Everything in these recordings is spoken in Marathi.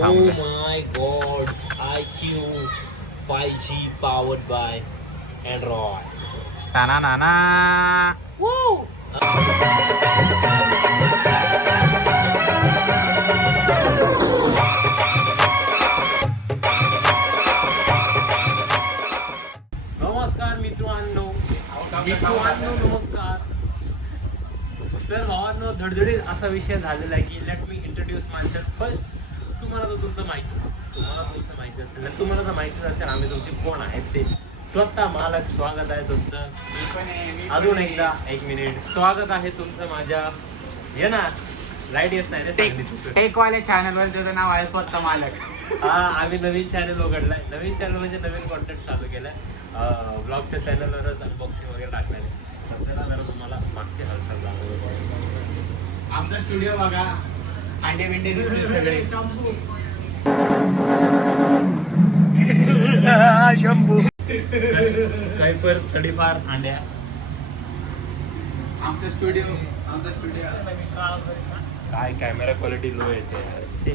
थांब. my God, IQ 5G powered by Android. ताना नाना. नमस्कार मित्रांनो, नमस्कार. तर भावांनो, धडधडीत असा विषय झालेला आहे की लेट मी इंट्रोड्यूस माय सेल्फ फर्स्ट. तुम्हाला तर तुमचं माहिती असेल ना, तुम्हाला तर माहितीच असेल आम्ही तुमचे कोण आहे ते. स्वतः मालक, स्वागत आहे तुमचं. अजून एकदा 1 मिनिट, स्वागत आहे तुमचं माझ्या ये ना लाईट येत नाही रे टेकवाल्या चॅनलवर त्याचं नाव आहे स्वतः मालक. हा, आम्ही नवीन चॅनल उघडलाय. नवीन चॅनल म्हणजे नवीन कॉन्टेंट चालू केलाय. ब्लॉगच्या चॅनलवरच अनबॉक्सिंग वगैरे टाकणार आहे. जरा तुम्हाला मागची हालचाल दाखवतो. आमचा स्टुडिओ बघा, अंडे बिंडे दिसते सगळे. शंभू कैफर तडीपार अंड्या. आमचा स्टुडिओ काय कॅमेरा क्वालिटी लो येते.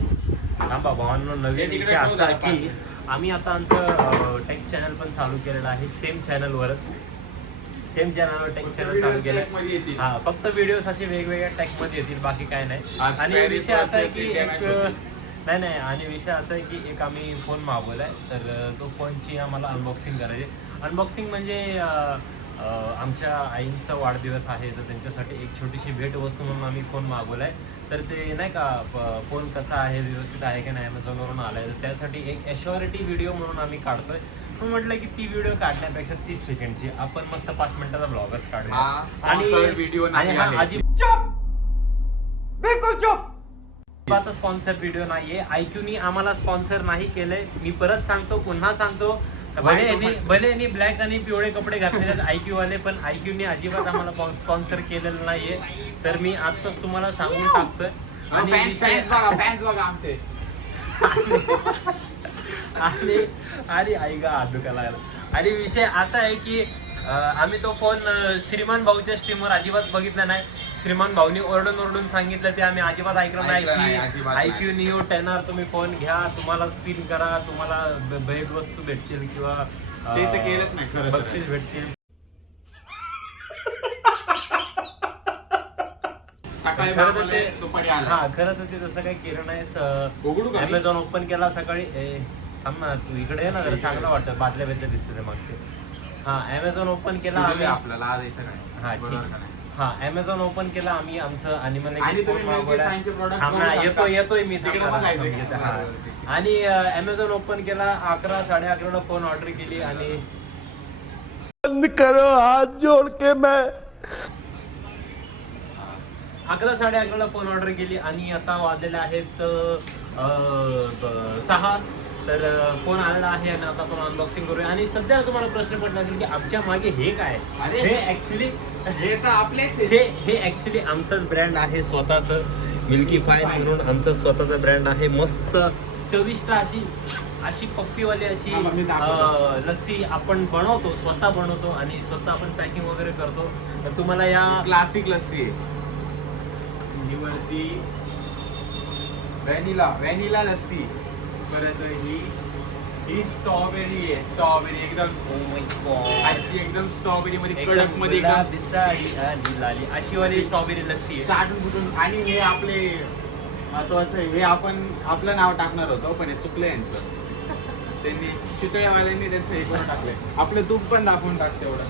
थांबा भावांनो, नवीन विषय असा की आम्ही आता आमचं टेक चॅनल पण चालू केलेलं आहे. सेम चॅनलवर टेक चॅनल चालू केलं. हा, फक्त व्हिडिओज असे वेगवेगळ्या टेक मध्ये येतील, बाकी काय नाही. आणि विषय असा आहे की आणि विषय असा आहे की एक आम्ही फोन मागवलाय. तर तो फोनची आम्हाला अनबॉक्सिंग करायची. अनबॉक्सिंग म्हणजे आमच्या आईंचा वाढदिवस आहे, तर त्यांच्यासाठी एक छोटीशी भेटवस्तू म्हणून आम्ही फोन मागवलाय. तर ते नाही का, फोन कसा आहे, व्यवस्थित आहे की नाही, अमेझॉनवरून आलाय. तर त्यासाठी एक ॲश्युरिटी व्हिडिओ म्हणून आम्ही काढतोय. पण म्हटलं की ती व्हिडिओ काढण्यापेक्षा 30 सेकंडची आपण मस्त 5 मिनिटाचा ब्लॉगच काढूया. आणि स्पॉन्सर व्हिडिओ नाहीये. आयक्यूनी आम्हाला स्पॉन्सर नाही केलंय. मी परत सांगतो, पुन्हा सांगतो, भले यांनी ब्लॅक आणि पिवळे कपडे घातलेले आयक्यू वाले, पण आयक्यूनी अजिबात आम्हाला स्पॉन्सर केलेलं नाहीये. तर मी आताच तुम्हाला सांगून टाकतोय. आणि आई गा दुखायला लागला. आणि विषय असा आहे की आम्ही तो फोन श्रीमान भाऊच्या स्ट्रीमवर अजिबात बघितला नाही. श्रीमान भाऊनी ओरडून सांगितलं, ते आम्ही अजिबात ऐकलं नाही की IQ Neo 10R तुम्ही फोन घ्या, तुम्हाला स्पिन करा, तुम्हाला भेटवस्तू भेटतील किंवा बक्षीस भेटतील. खरं तर ते तसं काही केलं नाही. अमेझॉन ओपन केला सकाळी. थांब ना, तू इकडे ये ना, जरा चांगलं वाटतं. बादल्या दिसते मागचे. हा, अमेझॉन ओपन केला आपल्याला. हा ठीक. हा, अमेझॉन ओपन केला आम्ही आमचं अॅनिमल येतोय मी. आणि अमेझॉन ओपन केला. 11-11:30 फोन ऑर्डर केली आणि करो हाथ जोड़ के मैं 11-11:30 फोन ऑर्डर केली आणि आता वाजलेले आहेत 6. तर फोन आलेला आहे आणि आता आपण अनबॉक्सिंग करूया. आणि सध्या तुम्हाला प्रश्न पडला असेल की आमच्या मागे हे काय. हे ऍक्च्युली हे ऍक्च्युली आमचाच ब्रँड आहे, स्वतःच मिल्की फाईन म्हणून आमचा स्वतःचा ब्रँड आहे. मस्त चविष्ट अशी पप्पीवाली अशी लस्सी आपण बनवतो, स्वतः बनवतो आणि स्वतः आपण पॅकिंग वगैरे करतो. तर तुम्हाला या क्लासिक लस्सी वरती व्हॅनिला लस्सी. परत ही स्ट्रॉबेरी आहे. स्ट्रॉबेरी एकदम स्ट्रॉबेरी मध्ये कडक मध्ये लाली अशी वाली स्ट्रॉबेरी लस्सी आहे. चाटून. आणि हे आपले महत्वाचं, हे आपण आपलं नाव टाकणार होतो पण हे चुकलं यांचं. त्यांनी चितळेवाल्यांनी त्यांचं हे करून टाकलंय. आपलं तूप पण दाखवून टाकते एवढं.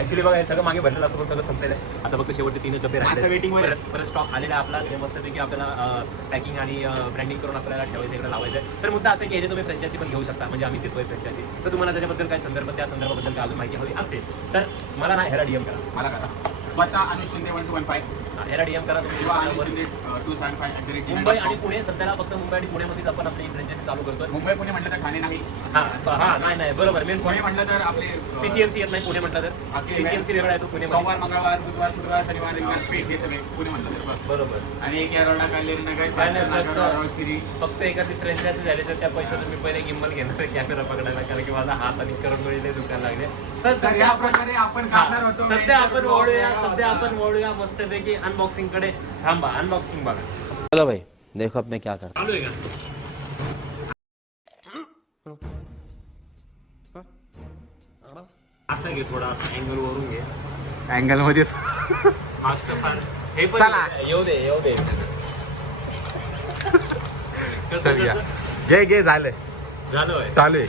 ऍक्च्युली बघा, हे सगळं मागे भरलेलं असं सगळं संपलेलं आहे. आता फक्त शेवटचे 3 डबे राहिले. वेटिंग वर परत स्टॉक आलेला आहे आपला. ते मस्तपैकी आपल्याला पॅकिंग आणि ब्रँडिंग करून आपल्याला ठेवायचं, इकडे लावायचं आहे. तर मुद्दा असं की हे तुम्ही फ्रँचायसी पण घेऊ शकता. म्हणजे आम्ही देतोय फ्रँचायसी. तर तुम्हाला त्याच्याबद्दल काय संदर्भ, त्या संदर्भाबद्दल काय अजून माहिती हवी असेल तर मला ना ह्याला DM करा. मला करा. स्वतः अनुज शिंदे 1215 ह्याला DM करा तुम्ही. मुंबई आणि पुणे, सध्याला फक्त मुंबई आणि पुण्यामध्येच आपण आपली फ्रँचायसी चालू करतोय. मुंबई पुणे म्हटलं तर ठाणे नाही. नाही बरोबर. मेन पुणे म्हटलं तर आपले PCMC येत नाही. पुणे म्हटलं तर PCMC वेगळा आहे तो पुणे. सोमवार, मंगळवार, बुधवार, शुक्रवार, शनिवार, रविवार, पेठ हे सगळे पुणे म्हटलं तर बस. बरोबर. आणि एक येरवडा, कालेरी नगर, श्री. फक्त एखादी फ्रँचायसी झाली तर त्या पैशातून मी पहिले गिम्बल घेणार कॅमेरा पकडायला, कारण की माझा हात आणि करंगळीले दुखायला लागले. तर या प्रकारे आपण काढणार होतो. सध्या आपण वळूया मस्तपैकी अनबॉक्सिंग कडे. थांबा, अनबॉक्सिंग बघा. चला भाई देखो अब मैं क्या करता चालू आहे का? असं घे थोडा अँगल वरून घे. अँगल मध्ये मागचं फार हे पण चला. येऊ दे. कसं चल घ्या. कसं? घे झालं झालं होय. चालू आहे.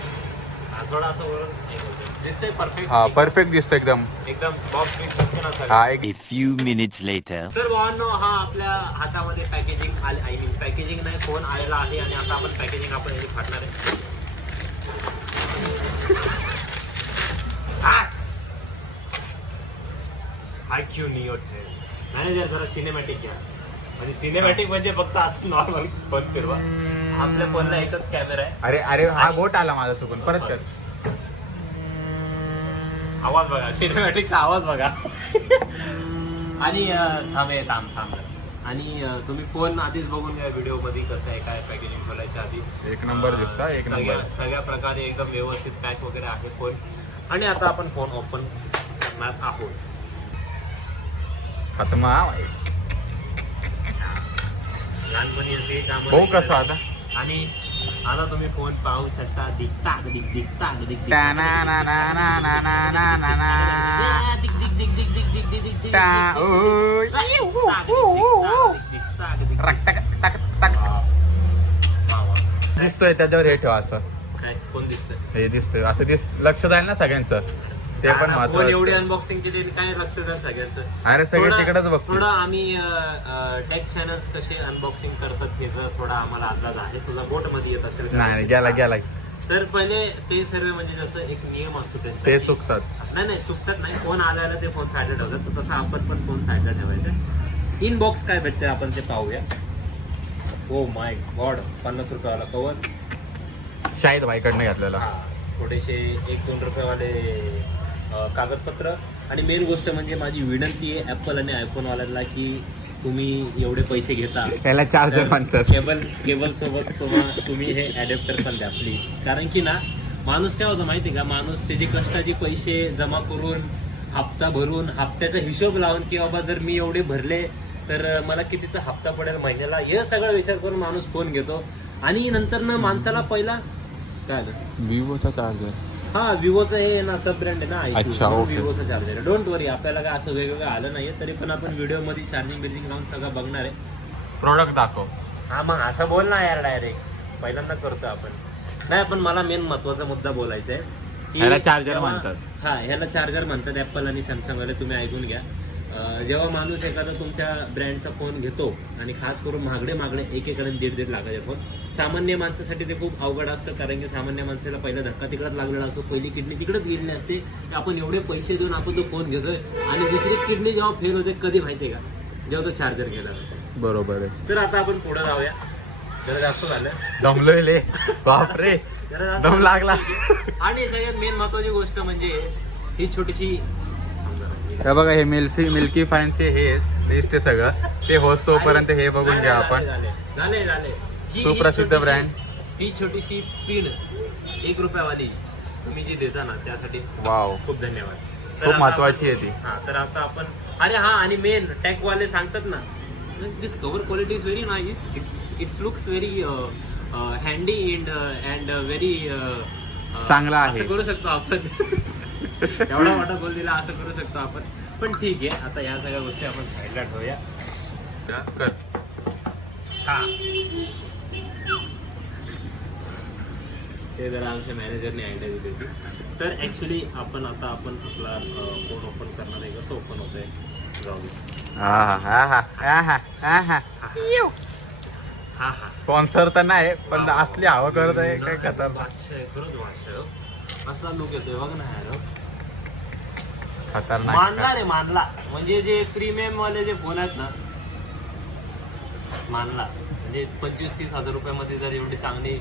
हा, थोडा असं वरून दिसतंय परफेक्ट. हा परफेक्ट दिसतो एकदम. एकदम बॉक्स पीस दिसते ना सगळं. हा एक A few minutes later. तर भावांनो हा आपल्या हातामध्ये पॅकेजिंग आय मीन पॅकेजिंग नाही फोन आलेला आहे आणि आता आपण पॅकेजिंग आपण याची फाडणार आहे. IQ Neo 10 मॅनेजर जरा सिनेमॅटिक घ्या. म्हणजे सिनेमॅटिक म्हणजे फक्त असं नॉर्मल फोन फिरवा. आपल्या फोनला एकच कॅमेरा आहे. अरे हा बोट आला माझा चुकून परत कर. आवाज बघा सिनेमॅटिकचा आवाज बघा. आणि थांब आणि तुम्ही फोन आधीच बघून घ्या व्हिडिओ मध्ये कसं आहे काय पॅकेजिंग खोलायच्या आधी. एक नंबर दिसतो एक नंबर. सगळ्या प्रकारे एकदम व्यवस्थित पॅक वगैरे आहे फोन. आणि आता आपण फोन ओपन करणार आहोत. खतमा लहानपणी असे काम भाऊ कसं आता. आणि आता तुम्ही फोन पाहू शकता. दिखता दिसतोय त्याच्यावर हे ठेवा असं. काय फोन दिसतंय हे दिसतोय असं लक्ष जाईल ना सगळ्यांचं. ते पण फोन एवढी महत्वाचं. अनबॉक्सिंग केली काय लक्ष द्या सगळ्यांचं. अरे सगळे तिकडेच बघतो. थोडं आम्ही टेक चॅनल्स कसे अनबॉक्सिंग करतात ह्याचा थोडा आम्हाला अंदाज आहे. तुझा बोट मध्ये येत असेल नाही गेला तर पहिले ते सर्व म्हणजे जसं एक नियम असतो त्यांचा. ते चुकतात. नाही चुकतात नाही. फोन आल्याला ते फोन साईडला ठेवतात तर तसं आपण पण फोन साईडला ठेवायचा. इन बॉक्स काय भेटते आपण ते पाहूया. ओ माय गॉड 50 रुपयावाला कवर. शाहिद भाईकडनं घेतलेला. हा थोडेसे 1-2 रुपयावाले कागदपत्र. आणि मेन गोष्ट म्हणजे माझी विनंती आहे ॲपल आणि आयफोनवाल्यांना की तुम्ही एवढे पैसे घेता त्याला चार्जर म्हणतात. केबल सोबत तुम्ही हे ॲडॅप्टर पण द्या प्लीज. कारण की ना माणूस काय होतं माहिती का माणूस त्याचे कष्टाचे पैसे जमा करून हप्ता भरून हप्त्याचा हिशोब लावून की बाबा जर मी एवढे भरले तर मला कितीचा हप्ता पडेल महिन्याला हे सगळं विचार करून माणूस फोन घेतो. आणि नंतर ना माणसाला पहिला काय झालं विवोचा चार्जर. हा विवोचं हे ना सब ब्रँड आहे ना अच्छा, ओके. विवोचं चार्जर आहे. डोंट वरी आपल्याला काय असं वेगवेगळं आलं नाहीये तरी पण आपण व्हिडिओ मध्ये चार्जिंग बिर्जिंग लावून सगळं बघणार आहे. प्रोडक्ट दाखव. हा मग असं बोल ना यार डायरेक्ट पहिल्यांदा करतो आपण. नाही पण मला मेन महत्वाचा मुद्दा बोलायचा आहे की ह्याला चार्जर जेव्हा- म्हणतात. हा ह्याला चार्जर म्हणतात ॲपल आणि सॅमसंग वाले. तुम्ही ऐकून घ्या. जेव्हा माणूस एखादा तुमच्या ब्रँडचा फोन घेतो आणि खास करून महागडे 1-1 आणि 1.5 लाखाचे फोन सामान्य माणसासाठी ते खूप अवघड असतं. कारण की सामान्य माणसाला पहिला धक्का तिकडच लागलेला असतो. पहिली किडनी तिकडेच गेलेली असते. आपण एवढे पैसे देऊन आपण तो फोन घेतोय आणि दुसरी किडनी जेव्हा फेल होते कधी माहितीये का जेव्हा तो चार्जर गेला. बरोबर आहे. तर आता आपण पुढे जाऊया. जरा जास्त झालं दमलोय ले बापरे जरा जास्त दम लागला. आणि सगळ्यात मेन महत्वाची गोष्ट म्हणजे ही छोटीशी हे बघा हे मिल्की फाईनचे हे तेच ते सगळं ते होस तोपर्यंत हे बघून घ्या आपण. झाले सुप्रसिद्ध ब्रँड. ही छोटीशी पिन 1 रुपयावाली तुम्ही जी देता ना त्यासाठी वाव खूप धन्यवाद. तर खूप आता महत्वाची आहे ती. हा तर आता आपण अरे हा आणि मेन टॅग वाले सांगतात ना this cover quality is very nice. It's looks very handy and very चांगला आहे. असं करू शकतो आपण. एवढा मोठा बोल दिला असं करू शकतो आपण. पण ठीक आहे आता या सगळ्या गोष्टी आपण साईडला ठेवूया. कर. हा ते जरा आमच्या मॅनेजरने आयडिया दिली होती. तर ॲक्च्युली आपण आपला फोन ओपन करणार आहे. कसं ओपन होतंय जाऊ. हा स्पॉन्सर तर नाही पण असली हवं करत आहे काय खतर. बादशाह खरंच बादशाह असा लुक येतोय बघ ना यार. खतरनाक. मानला रे मानला. म्हणजे जे प्रीमियम वाले जे फोन आहेत ना मानला म्हणजे 25-30 हजार रुपयामध्ये जर एवढी चांगली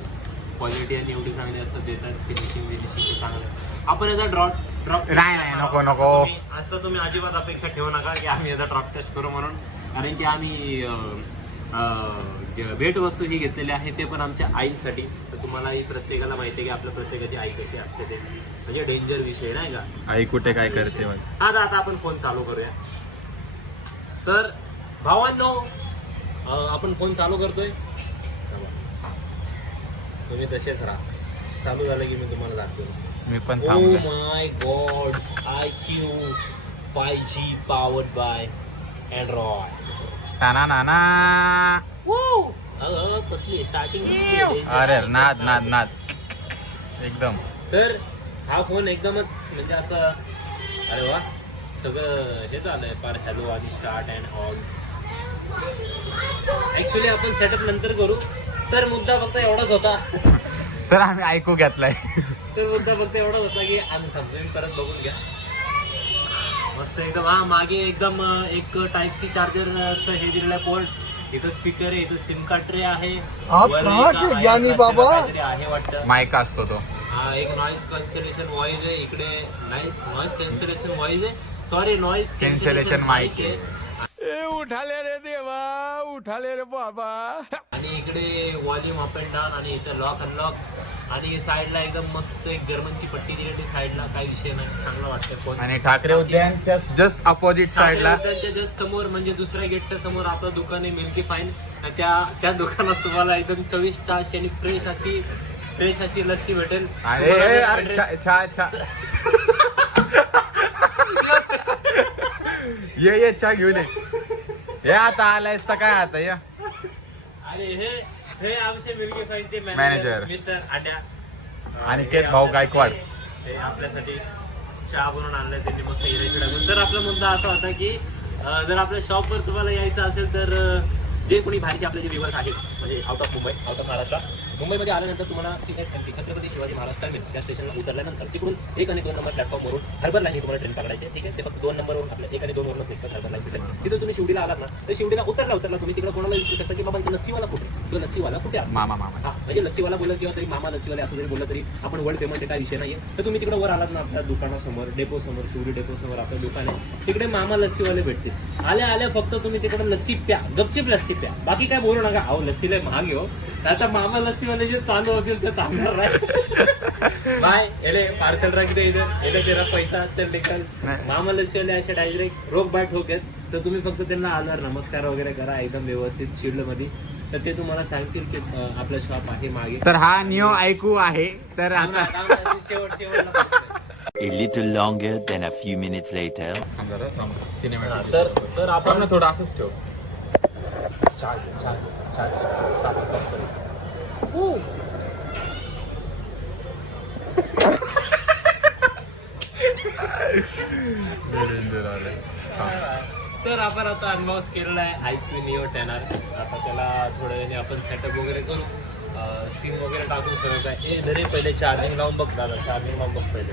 क्वालिटी आणि एवढी चांगली असं देतात फिनिशिंग चांगलं. आपण याचा ड्रॉप नाही, नको. असं तुम्ही अजिबात अपेक्षा ठेवू नका की आम्ही याचा ड्रॉप टेस्ट करू म्हणून. कारण की आम्ही भेटवस्तू ही घेतलेली आहे ते पण आमच्या आईसाठी. तर तुम्हालाही प्रत्येकाला माहिती आहे की आपल्या प्रत्येकाची आई कशी असते ते म्हणजे डेंजर विषय नाही का. आई कुठे काय करते. आता आपण फोन चालू करूया. तर भावांनो आपण फोन चालू करतोय तुम्ही तसेच राहा. चालू झालं की मी तुम्हाला दाखवेन. मी पण ओ थांबलो. माय God, IQ 5G powered by Android. ना ना ना. अगं कसली स्टार्टिंग कसली. अरे नाद नाद नाद एकदम. तर हा फोन एकदमच म्हणजे असं अरे वा सगळं हे झालंय पार हॅलो आणि स्टार्ट अँड ऑल्स. ऍक्च्युली आपण सेटअप नंतर करू. तर मुद्दा फक्त एवढाच होता. तर आम्ही ऐकू घेतलाय. तर मुद्दा फक्त एवढाच होता की आम्ही थांबतो परत बघून घ्या. मस्त एकदम. हा मागे एकदम एक टाईप सी चार्जरचं हे दिलेलं आहे पोर्ट. इथं स्पीकर आहे, इथं सिम कार्ड ट्रे आहे. आप वर कहाँ एक के ज्ञानी बाबा? काहीतरी आहे वाटतं. माईक असतो तो. हा एक नॉइज कॅन्सलेशन व्हॉइस आहे. इकडे नॉइज कॅन्सलेशन व्हॉइस आहे. सॉरी नॉइज Cancellation mic आहे. उठाले रे देवा, उठाले रे बाबा. आणि इकडे वॉल्यूम अप अँड डाऊन आणि इथं लॉक अनलॉक. आणि साईडला एकदम मस्त एक जर्मनची पट्टी दिली साईडला. काही विषय नाही, चांगला वाटतं फोन. आणि ठाकरे उद्यानच्या जस्ट अपोजिट साइडला त्यांच्या जस्ट समोर म्हणजे दुसऱ्या गेटच्या समोर आपलं दुकान आहे मिल्की फाईन. त्या दुकानात तुम्हाला एकदम 24 तास आणि फ्रेश अशी लस्सी भेटेल. अरे छा छा. ये चहा घेऊन ये आता आलायस तर काय आता या. आणि हे आमचे मिल्की फाईनचे Manager. मॅनेजर मिस्टर आड्या आणि हे केत भाऊ आपल्यासाठी- गायकवाड. हे आपल्यासाठी चहा बनवून आणलाय त्यांनी मस्त इलायची टाकून. तर आपला मुद्दा असा होता की जर आपल्या शॉपवर तुम्हाला यायचं असेल तर जे कोणी बाहेरचे आपले जे व्ह्युअर्स आहेत म्हणजे out of Mumbai out of Maharashtra. मुंबईमध्ये आल्यानंतर तुम्हाला CSMT छत्रपती शिवाजी महाराज टर्मिनस या स्टेशनला उतरल्यानंतर तिकडून 1 आणि 2 नंबर प्लॅटफॉर्मवरून हार्बर लाईन तुम्हाला ट्रेन पकडायचे. ठीक आहे. ते फक्त 2 नंबरवरून आपल्या 1 आणि 2 वरूनच निघतात हार्बर लाईन तिथे. तिथं तुम्ही शिवडीला आलात ना तर शिवडीला उतरला तुम्ही तिकडे कोणाला विचारू शकता की बाबा इथे लस्सीवाला कुठे. तो लस्सीवाला कुठे असतो. मामा हा म्हणजे लस्सीवाला बोललं किंवा तरी मामा लस्सीवाले असं जरी बोललं तरी आपण वर्ल्ड पेमेंट काय विषय नाहीये. तर तुम्ही तिकडे वर आलात ना आपल्या दुकानासमोर डेपो समोर शिवडी डेपो समोर आपलं दुकान आहे. तिकडे मामा लस्सीवाले भेटतील. आल्या फक्त तुम्ही तिकडे लस्सी प्या, गपचिप लस्सी प्या. बाकी काय बोलू नका. अहो लस्सीला महाग घेऊ. आता मामा लस्सीवाले जे चालू होतील ते थांबणार नाही. बाय एले पार्सल रख दे इधर एले तेरा पैसा चल निकल. मामा लस्सीवाले असे डायरेक्ट रोग बाय ठोकेत. तर तुम्ही फक्त त्यांना आल्यावर नमस्कार वगैरे करा एकदम व्यवस्थित चिल्ड मध्ये. तर ते तुम्हाला सांगतील की आपलं शॉप आहे मागे. तर हा नियो ऐकू आहे. तर आता शेवटला A little longer than a few minutes later. Cinematic. तर आपण थोडं असंच ठेव. तर आपण आता अनबॉक्स केलेला आहे IQ Neo 10R. आता त्याला थोड्या वेळाने आपण सेटअप वगैरे करू. सिम वगैरे टाकून सगळं काय जरी पहिले चार्जिंग लावून बघ दादा. चार्जिंग लावून बघ पहिले.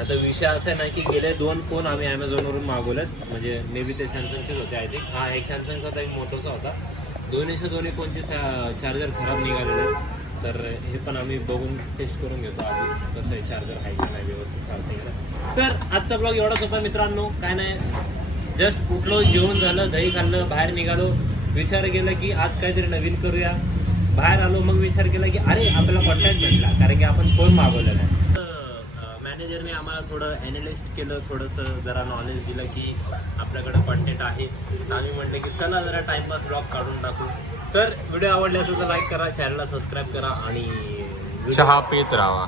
आता विषय असा आहे ना की गेले 2 फोन आम्ही ॲमेझॉनवरून मागवलेत. म्हणजे मे बी ते सॅमसंगचेच होते आय थिंक. हा एक सॅमसंगचा होता एक मोटोचा होता. दोन्ही फोनचे चार्जर खराब निघालेले आहेत. तर हे पण आम्ही बघून टेस्ट करून घेतो आधी कसं आहे चार्जर आहे की नाही व्यवस्थित चालतं आहे. तर आजचा ब्लॉग एवढाच होता मित्रांनो. काय नाही जस्ट उठलो जेवण झालं दही खाल्लं बाहेर निघालो. विचार केला की आज काहीतरी नवीन करूया. बाहेर आलो मग विचार केला की अरे आपल्याला कॉन्टॅक्ट भेटला कारण की आपण फोन मागवलेला आहे. मॅनेजरने आम्हाला थोडं ॲनालिस्ट केलं. थोडंसं जरा नॉलेज दिलं की आपल्याकडं कॉन्टेंट आहे. आम्ही म्हटलं की चला जरा टाइमपास ब्लॉग काढून टाकू. तर व्हिडिओ आवडले असेल तर लाईक करा, चॅनलला सबस्क्राईब करा आणि चहा पित राहा.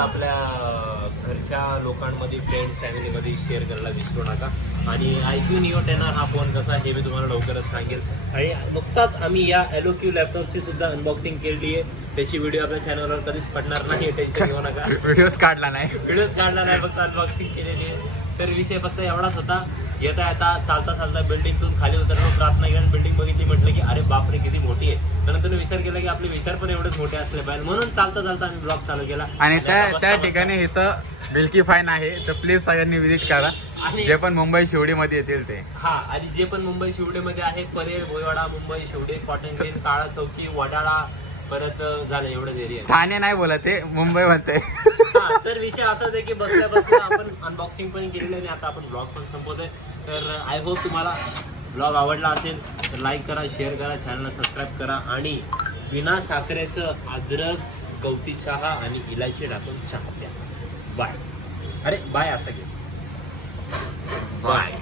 आपल्या घरच्या लोकांमध्ये फ्रेंड्स फॅमिलीमध्ये शेअर करायला विसरू नका. आणि IQ Neo 10R हा फोन कसा आहे हे मी तुम्हाला लवकरच सांगेल. आणि नुकताच आम्ही या LOQ लॅपटॉपची सुद्धा अनबॉक्सिंग केली आहे. त्याची व्हिडिओ आपल्या चॅनलवर कधीच पडणार नाही, टेन्शन घेऊ नका. व्हिडिओच काढला नाही फक्त अनबॉक्सिंग केलेली आहे. तर विषय फक्त एवढाच होता. येता चालता बिल्डिंगतून खाली उतरलो. प्रार्थना घेऊन बिल्डिंग बघितली म्हटलं की अरे बापरे किती मोठी आहे. नंतर विचार केला की आपले विचार पण एवढेच मोठे असले पाहिजे म्हणून चालता आम्ही ब्लॉग चालू केला. आणि त्या ठिकाणी इथं मिल्की फाईन आहे. तर प्लीज सगळ्यांनी व्हिजिट करा. आणि जे पण मुंबई शिवडीमध्ये येतील ते. हा आणि जे पण मुंबई शिवडेमध्ये आहे परेल भोयवाडा मुंबई शिवडे कॉटन ग्रीन काळा चौकी वडाळा परत झालं एवढंच एरिया. ठाणे नाही बोला ते मुंबई म्हणते. तर विषय असाच आहे की बसल्या आपण अनबॉक्सिंग पण केलेलं आणि आता आपण ब्लॉग पण संपवतोय. तर आय होप तुम्हाला ब्लॉग आवडला असेल तर लाईक करा, शेअर करा, चॅनलला सबस्क्राईब करा आणि विना साखरेचं अद्रक गवती चहा आणि इलायची टाकून चहा प्या. बाय. अरे बाय असं घे. बाय.